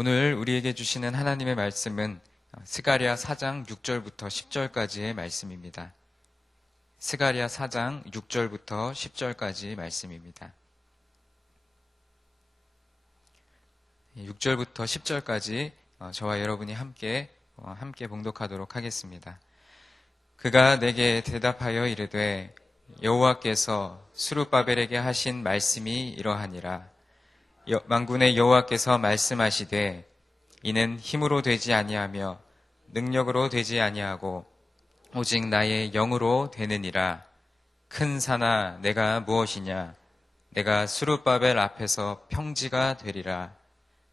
오늘 우리에게 주시는 하나님의 말씀은 스가랴 4장 6절부터 10절까지의 말씀입니다. 스가랴 4장 6절부터 10절까지 말씀입니다. 6절부터 10절까지 저와 여러분이 함께 봉독하도록 하겠습니다. 그가 내게 대답하여 이르되 여호와께서 스룹바벨에게 하신 말씀이 이러하니라. 만군의 여호와께서 말씀하시되 이는 힘으로 되지 아니하며 능력으로 되지 아니하고 오직 나의 영으로 되느니라. 큰 산아 내가 무엇이냐? 내가 스룹바벨 앞에서 평지가 되리라.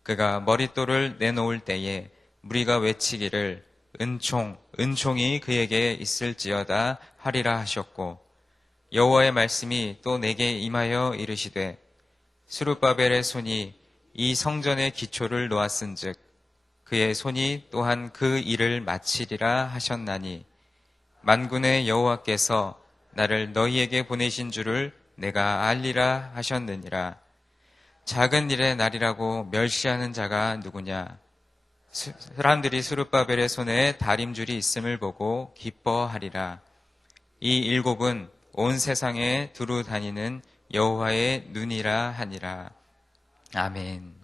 그가 머릿돌을 내놓을 때에 무리가 외치기를 은총이 그에게 있을지어다 하리라 하셨고, 여호와의 말씀이 또 내게 임하여 이르시되 스룹바벨의 손이 이 성전의 기초를 놓았은즉 그의 손이 또한 그 일을 마치리라 하셨나니, 만군의 여호와께서 나를 너희에게 보내신 줄을 내가 알리라 하셨느니라. 작은 일의 날이라고 멸시하는 자가 누구냐? 사람들이 스룹바벨의 손에 다림줄이 있음을 보고 기뻐하리라. 이 일곱은 온 세상에 두루 다니는 여호와의 눈이라 하니라. 아멘.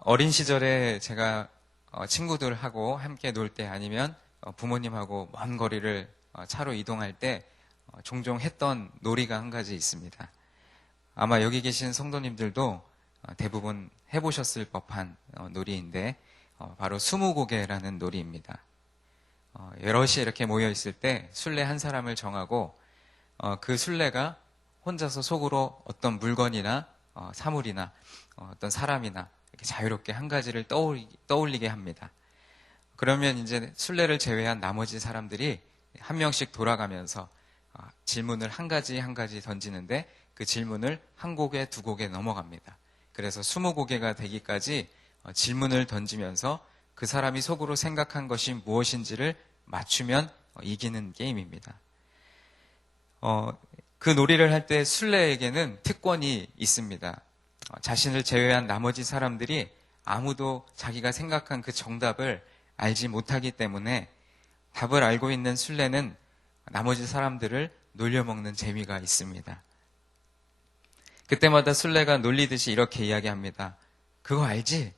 어린 시절에 제가 친구들하고 함께 놀 때 아니면 부모님하고 먼 거리를 차로 이동할 때 종종 했던 놀이가 한 가지 있습니다. 아마 여기 계신 성도님들도 대부분 해보셨을 법한 놀이인데 바로 스무고개라는 놀이입니다. 여럿이 이렇게 모여 있을 때 술래 한 사람을 정하고 그 술래가 혼자서 속으로 어떤 물건이나 사물이나 어떤 사람이나 이렇게 자유롭게 한 가지를 떠올리게 합니다. 그러면 이제 술래를 제외한 나머지 사람들이 한 명씩 돌아가면서 질문을 한 가지 던지는데 그 질문을 한 곡에 두 곡에 넘어갑니다. 그래서 20곡에가 되기까지 질문을 던지면서 그 사람이 속으로 생각한 것이 무엇인지를 맞추면 이기는 게임입니다. 그 놀이를 할 때 술래에게는 특권이 있습니다. 자신을 제외한 나머지 사람들이 아무도 자기가 생각한 그 정답을 알지 못하기 때문에 답을 알고 있는 술래는 나머지 사람들을 놀려먹는 재미가 있습니다. 그때마다 술래가 놀리듯이 이렇게 이야기합니다. 그거 알지?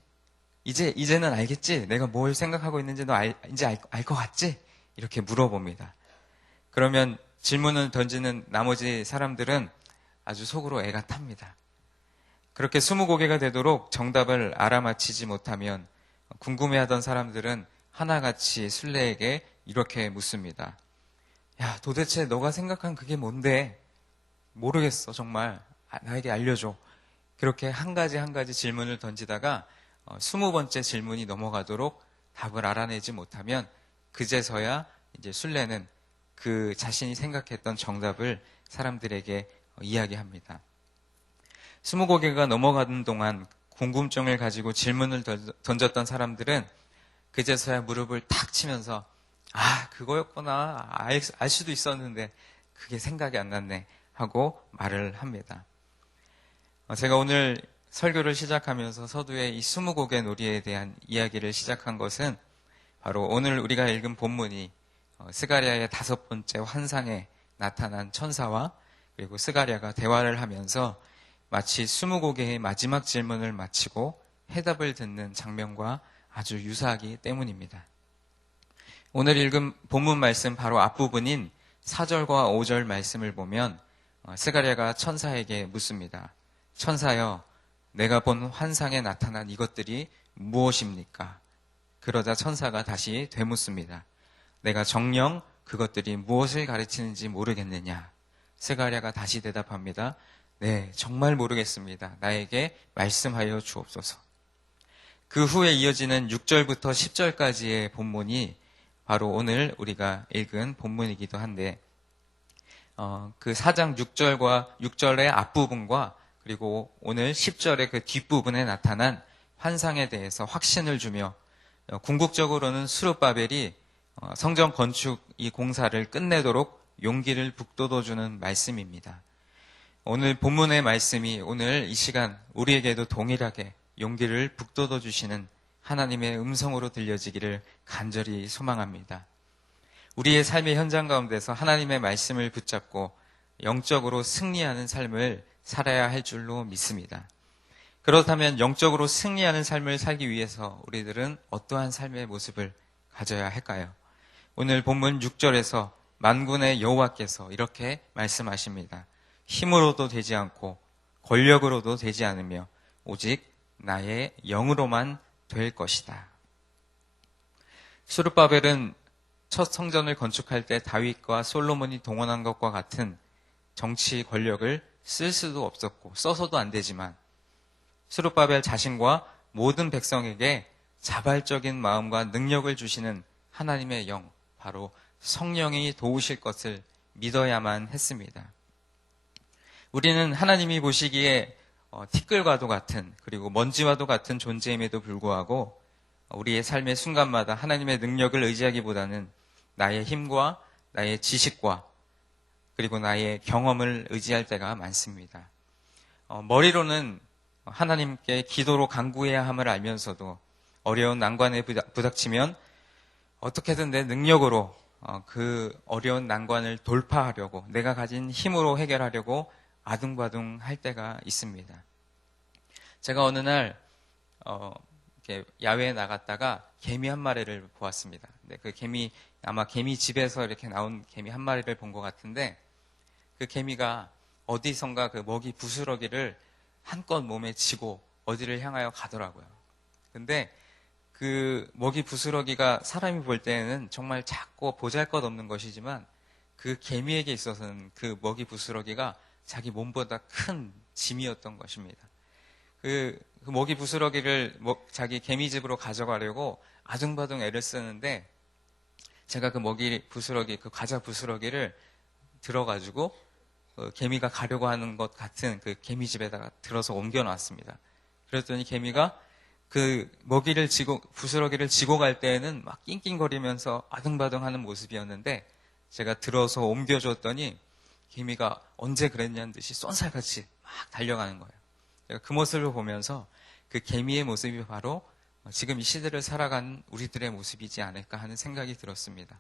이제는 알겠지? 내가 뭘 생각하고 있는지 너 이제 알 것 같지? 이렇게 물어봅니다. 그러면 질문을 던지는 나머지 사람들은 아주 속으로 애가 탑니다. 그렇게 20곡에가 되도록 정답을 알아맞히지 못하면 궁금해하던 사람들은 하나같이 술래에게 이렇게 묻습니다. 야, 도대체 너가 생각한 그게 뭔데? 모르겠어, 정말. 나에게 알려줘. 그렇게 한 가지 질문을 던지다가 20번째 질문이 넘어가도록 답을 알아내지 못하면 그제서야 이제 술래는 그 자신이 생각했던 정답을 사람들에게 이야기합니다. 20곡에가 넘어가는 동안 궁금증을 가지고 질문을 던졌던 사람들은 그제서야 무릎을 탁 치면서 그거였구나. 알 수도 있었는데 그게 생각이 안 났네 하고 말을 합니다. 제가 오늘 설교를 시작하면서 서두에 이 20곡의 놀이에 대한 이야기를 시작한 것은 바로 오늘 우리가 읽은 본문이 스가랴의 5번째 환상에 나타난 천사와 그리고 스가랴가 대화를 하면서 마치 20곡의 마지막 질문을 마치고 해답을 듣는 장면과 아주 유사하기 때문입니다. 오늘 읽은 본문 말씀 바로 앞부분인 4절과 5절 말씀을 보면 스가랴가 천사에게 묻습니다. 천사여, 내가 본 환상에 나타난 이것들이 무엇입니까? 그러자 천사가 다시 되묻습니다. 내가 정녕 그것들이 무엇을 가르치는지 모르겠느냐? 스가랴가 다시 대답합니다. 네, 정말 모르겠습니다. 나에게 말씀하여 주옵소서. 그 후에 이어지는 6절부터 10절까지의 본문이 바로 오늘 우리가 읽은 본문이기도 한데 그 4장 6절의 앞부분과 그리고 오늘 10절의 그 뒷부분에 나타난 환상에 대해서 확신을 주며 궁극적으로는 스룹바벨이 성전 건축 이 공사를 끝내도록 용기를 북돋워주는 말씀입니다. 오늘 본문의 말씀이 오늘 이 시간 우리에게도 동일하게 용기를 북돋워 주시는 하나님의 음성으로 들려지기를 간절히 소망합니다. 우리의 삶의 현장 가운데서 하나님의 말씀을 붙잡고 영적으로 승리하는 삶을 살아야 할 줄로 믿습니다. 그렇다면 영적으로 승리하는 삶을 살기 위해서 우리들은 어떠한 삶의 모습을 가져야 할까요? 오늘 본문 6절에서 만군의 여호와께서 이렇게 말씀하십니다. 힘으로도 되지 않고 권력으로도 되지 않으며 오직 나의 영으로만 될 것이다. 스룹바벨은 첫 성전을 건축할 때 다윗과 솔로몬이 동원한 것과 같은 정치 권력을 쓸 수도 없었고 써서도 안 되지만 스룹바벨 자신과 모든 백성에게 자발적인 마음과 능력을 주시는 하나님의 영, 바로 성령이 도우실 것을 믿어야만 했습니다. 우리는 하나님이 보시기에 티끌과도 같은, 그리고 먼지와도 같은 존재임에도 불구하고 우리의 삶의 순간마다 하나님의 능력을 의지하기보다는 나의 힘과 나의 지식과 그리고 나의 경험을 의지할 때가 많습니다. 머리로는 하나님께 기도로 간구해야 함을 알면서도 어려운 난관에 부닥치면 어떻게든 내 능력으로 그 어려운 난관을 돌파하려고, 내가 가진 힘으로 해결하려고 아둥바둥 할 때가 있습니다. 제가 어느 날 이렇게 야외에 나갔다가 개미 한 마리를 보았습니다. 근데 그 개미, 아마 개미 집에서 이렇게 나온 개미 한 마리를 본 것 같은데, 그 개미가 어디선가 그 먹이 부스러기를 한껏 몸에 쥐고 어디를 향하여 가더라고요. 근데 그 먹이 부스러기가 사람이 볼 때는 정말 작고 보잘것없는 것이지만 그 개미에게 있어서는 그 먹이 부스러기가 자기 몸보다 큰 짐이었던 것입니다. 그 먹이 부스러기를 자기 개미집으로 가져가려고 아둥바둥 애를 쓰는데, 제가 그 먹이 부스러기, 그 과자 부스러기를 들어가지고 개미가 가려고 하는 것 같은 그 개미집에다가 들어서 옮겨놨습니다. 그랬더니 개미가 그 부스러기를 지고 갈 때에는 막 낑낑거리면서 아둥바둥 하는 모습이었는데, 제가 들어서 옮겨줬더니 개미가 언제 그랬냐는 듯이 쏜살같이 막 달려가는 거예요. 제가 그 모습을 보면서 그 개미의 모습이 바로 지금 이 시대를 살아가는 우리들의 모습이지 않을까 하는 생각이 들었습니다.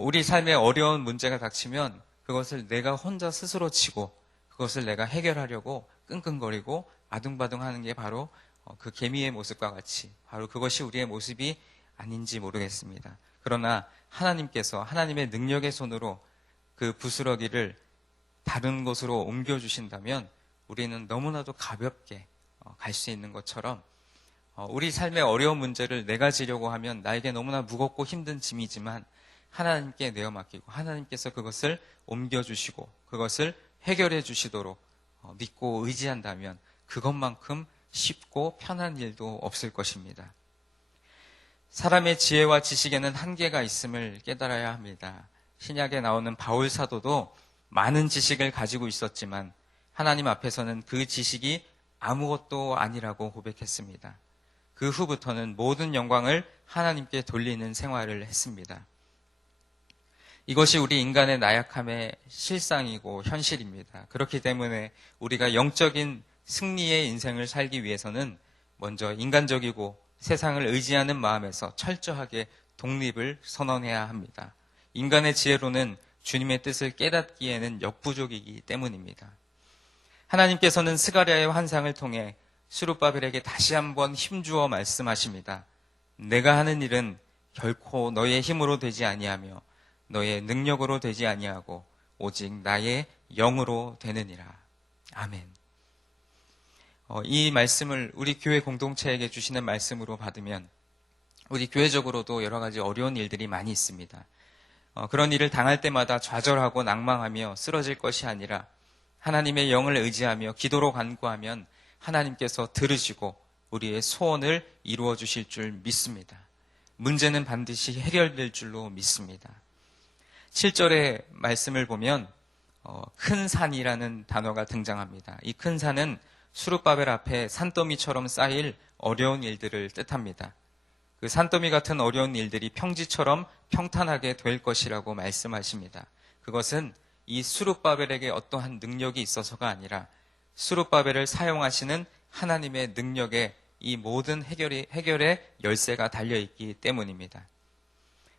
우리 삶에 어려운 문제가 닥치면 그것을 내가 혼자 스스로 치고 그것을 내가 해결하려고 끙끙거리고 아둥바둥 하는 게 바로 그 개미의 모습과 같이 바로 그것이 우리의 모습이 아닌지 모르겠습니다. 그러나 하나님께서 하나님의 능력의 손으로 그 부스러기를 다른 곳으로 옮겨주신다면 우리는 너무나도 가볍게 갈 수 있는 것처럼 우리 삶의 어려운 문제를 내가 지려고 하면 나에게 너무나 무겁고 힘든 짐이지만 하나님께 내어 맡기고 하나님께서 그것을 옮겨주시고 그것을 해결해 주시도록 믿고 의지한다면 그것만큼 쉽고 편한 일도 없을 것입니다. 사람의 지혜와 지식에는 한계가 있음을 깨달아야 합니다. 신약에 나오는 바울 사도도 많은 지식을 가지고 있었지만 하나님 앞에서는 그 지식이 아무것도 아니라고 고백했습니다. 그 후부터는 모든 영광을 하나님께 돌리는 생활을 했습니다. 이것이 우리 인간의 나약함의 실상이고 현실입니다. 그렇기 때문에 우리가 영적인 승리의 인생을 살기 위해서는 먼저 인간적이고 세상을 의지하는 마음에서 철저하게 독립을 선언해야 합니다. 인간의 지혜로는 주님의 뜻을 깨닫기에는 역부족이기 때문입니다. 하나님께서는 스가랴의 환상을 통해 스룹바벨에게 다시 한번 힘주어 말씀하십니다. 내가 하는 일은 결코 너의 힘으로 되지 아니하며 너의 능력으로 되지 아니하고 오직 나의 영으로 되느니라. 아멘. 이 말씀을 우리 교회 공동체에게 주시는 말씀으로 받으면 우리 교회적으로도 여러 가지 어려운 일들이 많이 있습니다. 그런 일을 당할 때마다 좌절하고 낭망하며 쓰러질 것이 아니라 하나님의 영을 의지하며 기도로 간구하면 하나님께서 들으시고 우리의 소원을 이루어 주실 줄 믿습니다. 문제는 반드시 해결될 줄로 믿습니다. 7절의 말씀을 보면 큰 산이라는 단어가 등장합니다. 이 큰 산은 수룹바벨 앞에 산더미처럼 쌓일 어려운 일들을 뜻합니다. 그 산더미 같은 어려운 일들이 평지처럼 평탄하게 될 것이라고 말씀하십니다. 그것은 이 스룹바벨에게 어떠한 능력이 있어서가 아니라 스룹바벨을 사용하시는 하나님의 능력에 이 모든 해결의 열쇠가 달려있기 때문입니다.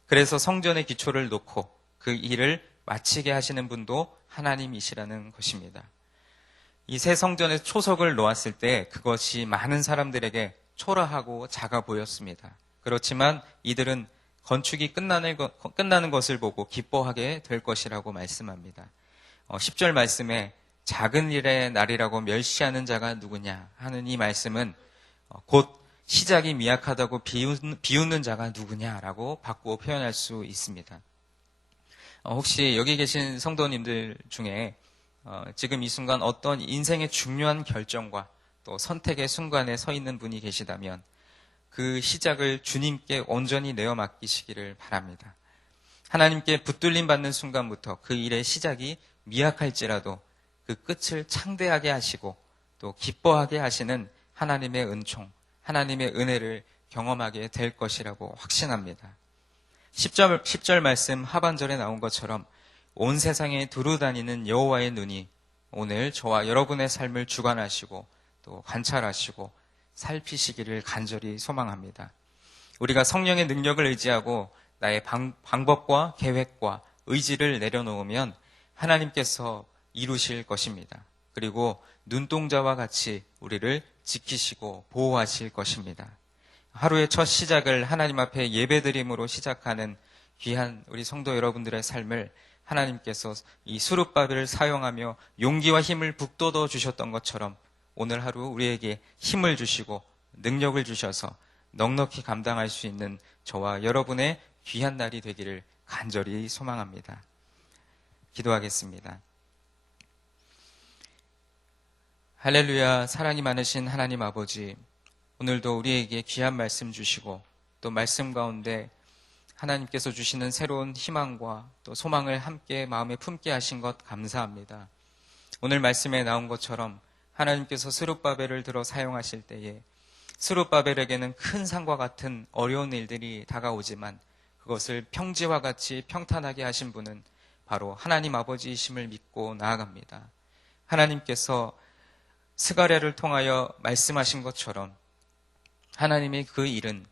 그래서 성전의 기초를 놓고 그 일을 마치게 하시는 분도 하나님이시라는 것입니다. 이 새 성전의 초석을 놓았을 때 그것이 많은 사람들에게 초라하고 작아 보였습니다. 그렇지만 이들은 건축이 끝나는 것을 보고 기뻐하게 될 것이라고 말씀합니다. 10절 말씀에 작은 일의 날이라고 멸시하는 자가 누구냐 하는 이 말씀은 곧 시작이 미약하다고 비웃는 자가 누구냐라고 바꾸어 표현할 수 있습니다. 혹시 여기 계신 성도님들 중에 지금 이 순간 어떤 인생의 중요한 결정과 또 선택의 순간에 서 있는 분이 계시다면 그 시작을 주님께 온전히 내어 맡기시기를 바랍니다. 하나님께 붙들림 받는 순간부터 그 일의 시작이 미약할지라도 그 끝을 창대하게 하시고 또 기뻐하게 하시는 하나님의 은총, 하나님의 은혜를 경험하게 될 것이라고 확신합니다. 10절 말씀 하반절에 나온 것처럼 온 세상에 두루다니는 여호와의 눈이 오늘 저와 여러분의 삶을 주관하시고 또 관찰하시고 살피시기를 간절히 소망합니다. 우리가 성령의 능력을 의지하고 나의 방법과 계획과 의지를 내려놓으면 하나님께서 이루실 것입니다. 그리고 눈동자와 같이 우리를 지키시고 보호하실 것입니다. 하루의 첫 시작을 하나님 앞에 예배드림으로 시작하는 귀한 우리 성도 여러분들의 삶을 하나님께서 이 스룹바벨을 사용하며 용기와 힘을 북돋워 주셨던 것처럼 오늘 하루 우리에게 힘을 주시고 능력을 주셔서 넉넉히 감당할 수 있는 저와 여러분의 귀한 날이 되기를 간절히 소망합니다. 기도하겠습니다. 할렐루야, 사랑이 많으신 하나님 아버지, 오늘도 우리에게 귀한 말씀 주시고 또 말씀 가운데 하나님께서 주시는 새로운 희망과 또 소망을 함께 마음에 품게 하신 것 감사합니다. 오늘 말씀에 나온 것처럼 하나님께서 스룹바벨을 들어 사용하실 때에 스룹바벨에게는 큰 산과 같은 어려운 일들이 다가오지만 그것을 평지와 같이 평탄하게 하신 분은 바로 하나님 아버지이심을 믿고 나아갑니다. 하나님께서 스가랴를 통하여 말씀하신 것처럼 하나님의 그 일은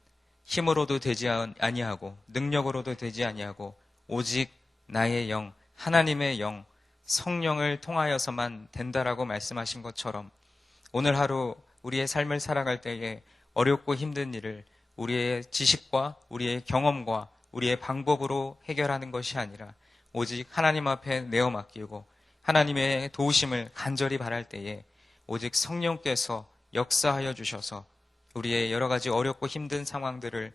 힘으로도 되지 아니하고 능력으로도 되지 아니하고 오직 나의 영, 하나님의 영, 성령을 통하여서만 된다라고 말씀하신 것처럼 오늘 하루 우리의 삶을 살아갈 때에 어렵고 힘든 일을 우리의 지식과 우리의 경험과 우리의 방법으로 해결하는 것이 아니라 오직 하나님 앞에 내어 맡기고 하나님의 도우심을 간절히 바랄 때에 오직 성령께서 역사하여 주셔서 우리의 여러 가지 어렵고 힘든 상황들을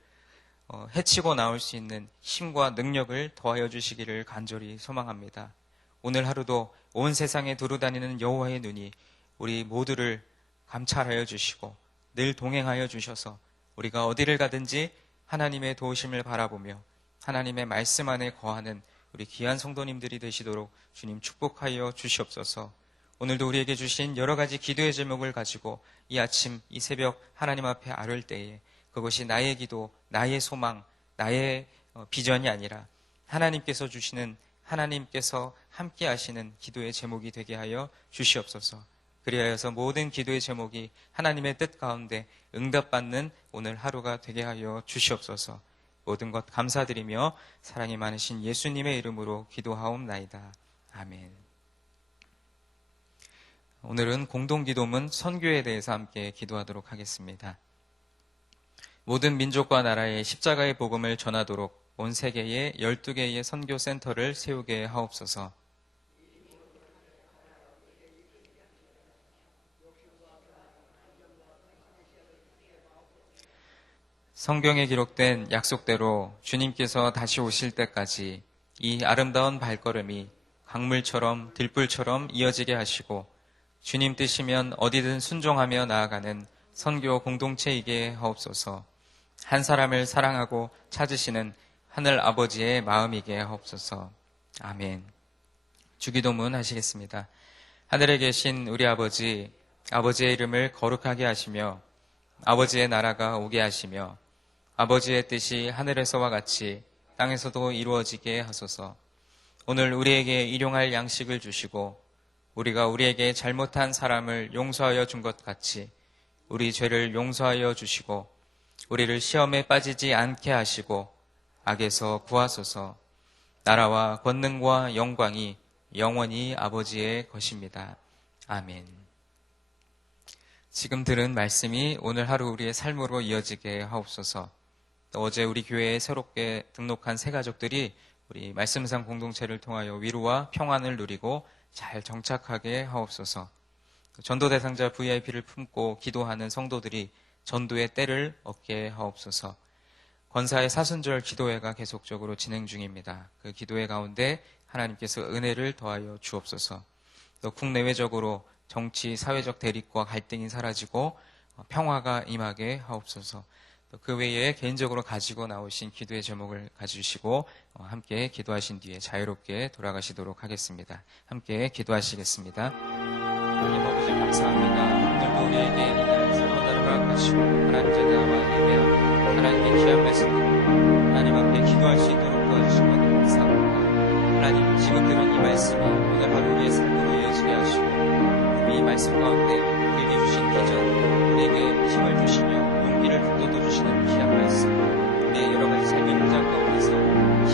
헤치고 나올 수 있는 힘과 능력을 더하여 주시기를 간절히 소망합니다. 오늘 하루도 온 세상에 두루다니는 여호와의 눈이 우리 모두를 감찰하여 주시고 늘 동행하여 주셔서 우리가 어디를 가든지 하나님의 도우심을 바라보며 하나님의 말씀 안에 거하는 우리 귀한 성도님들이 되시도록 주님 축복하여 주시옵소서. 오늘도 우리에게 주신 여러 가지 기도의 제목을 가지고 이 아침, 이 새벽 하나님 앞에 아뢰을 때에 그것이 나의 기도, 나의 소망, 나의 비전이 아니라 하나님께서 주시는 하나님께서 함께 하시는 기도의 제목이 되게 하여 주시옵소서. 그리하여서 모든 기도의 제목이 하나님의 뜻 가운데 응답받는 오늘 하루가 되게 하여 주시옵소서. 모든 것 감사드리며 사랑이 많으신 예수님의 이름으로 기도하옵나이다. 아멘. 오늘은 공동기도문 선교에 대해서 함께 기도하도록 하겠습니다. 모든 민족과 나라에 십자가의 복음을 전하도록 온 세계에 12개의 선교센터를 세우게 하옵소서. 성경에 기록된 약속대로 주님께서 다시 오실 때까지 이 아름다운 발걸음이 강물처럼 들불처럼 이어지게 하시고 주님 뜻이면 어디든 순종하며 나아가는 선교 공동체이게 하옵소서. 한 사람을 사랑하고 찾으시는 하늘 아버지의 마음이게 하옵소서. 아멘. 주기도문 하시겠습니다. 하늘에 계신 우리 아버지, 아버지의 이름을 거룩하게 하시며 아버지의 나라가 오게 하시며 아버지의 뜻이 하늘에서와 같이 땅에서도 이루어지게 하소서. 오늘 우리에게 일용할 양식을 주시고 우리가 우리에게 잘못한 사람을 용서하여 준 것 같이 우리 죄를 용서하여 주시고 우리를 시험에 빠지지 않게 하시고 악에서 구하소서. 나라와 권능과 영광이 영원히 아버지의 것입니다. 아멘. 지금 들은 말씀이 오늘 하루 우리의 삶으로 이어지게 하옵소서. 또 어제 우리 교회에 새롭게 등록한 새 가족들이 우리 말씀상 공동체를 통하여 위로와 평안을 누리고 잘 정착하게 하옵소서. 전도 대상자 VIP를 품고 기도하는 성도들이 전도의 때를 얻게 하옵소서. 권사의 사순절 기도회가 계속적으로 진행 중입니다. 그 기도회 가운데 하나님께서 은혜를 더하여 주옵소서. 또 국내외적으로 정치, 사회적 대립과 갈등이 사라지고 평화가 임하게 하옵소서. 또 그 외에 개인적으로 가지고 나오신 기도의 제목을 가지시고 함께 기도하신 뒤에 자유롭게 돌아가시도록 하겠습니다. 함께 기도하시겠습니다. 하나님 아버지 감사합니다. 오늘도 우리에게 이 날 새로운 날을 허락하시고 하나님 제자와 예배하고 하나님의 귀한 말씀 하나님 앞에 기도할 수 있도록 도와주신 것 감사합니다. 하나님 지금 들은 이 말씀이 오늘 하루 우리의 삶으로 이어지게 하시고 이 말씀 가운데 우리에게 주신 비전, 우리에게 힘을 주시며 용기를 북돋워 주시는 귀한 말씀, 우리의 여러 가지 삶의 현장 가운데서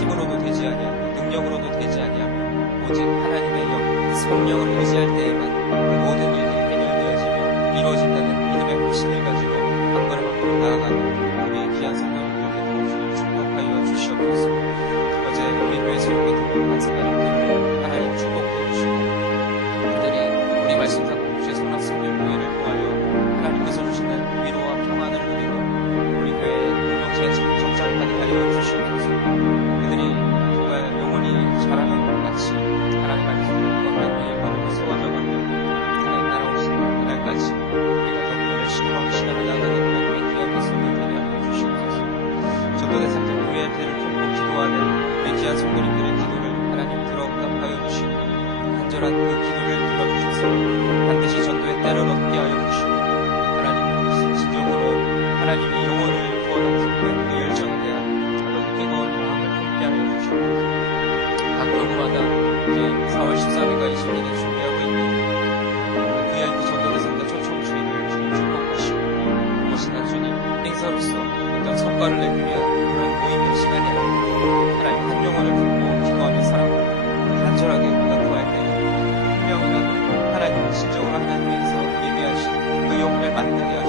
힘으로도 되지 아니하고 능력으로도 되지 아니하며 오직 하나님의 영, 성령을 의지할 때에만 그 모든 일이 해결되어지며 이루어진다는 믿음의 확신을 가지고 한 걸음 한 걸음 나아가는 우리의 귀한 성도님들께 주님 축복하여 주시옵소서. 어제 우리 교회 새롭게 등록한 세가족들을 하나님 축복해 주시고 그들이 우리 말씀상 공동체 성락성령 교회를 통하여 하나님께서 주시는 위로와 평안을 누리고 우리 교회 공동체에 정착하게 하여 주시옵소서. 그들이 정말 영혼이 자라는 것 같이 하나님 안에서 하나님의 영광을 세워져가며 하나님 나라 오시는 그날까지 우리가 더욱더 열심히 헌신하며 나가는 하나님의 귀한 백성들 되게 하여 주시옵소서. 전도 대상자 VIP를 품고 기도하는 우리 귀한 성도님들의 기도를 하나님 들어 응답하여 주시고 간절한 그 기도를 들어주셔서 반드시 전도의 때를 얻게 하여 주시고 하나님 진정으로 하나님이 영혼을 구원하시는 그 열정에 대한 더욱 뜨거운 마음을 품게 하여 주시고 각 교구마다 이제 4월 13일과 20일에 준비하고 있는 VIP 전도 대상자 초청 주의를 주님 축복하시고 무엇이나 주님 행사로서 어떤 성과를 내기 위한 그런 모임의 시간이 아니고 하나님 한 영혼을 품고 기도하며 살아가고 간절하게 우리가 구할 때에 분명이라도 하나님 진정으로 하나님께서 예배하신 그 영혼을 만나게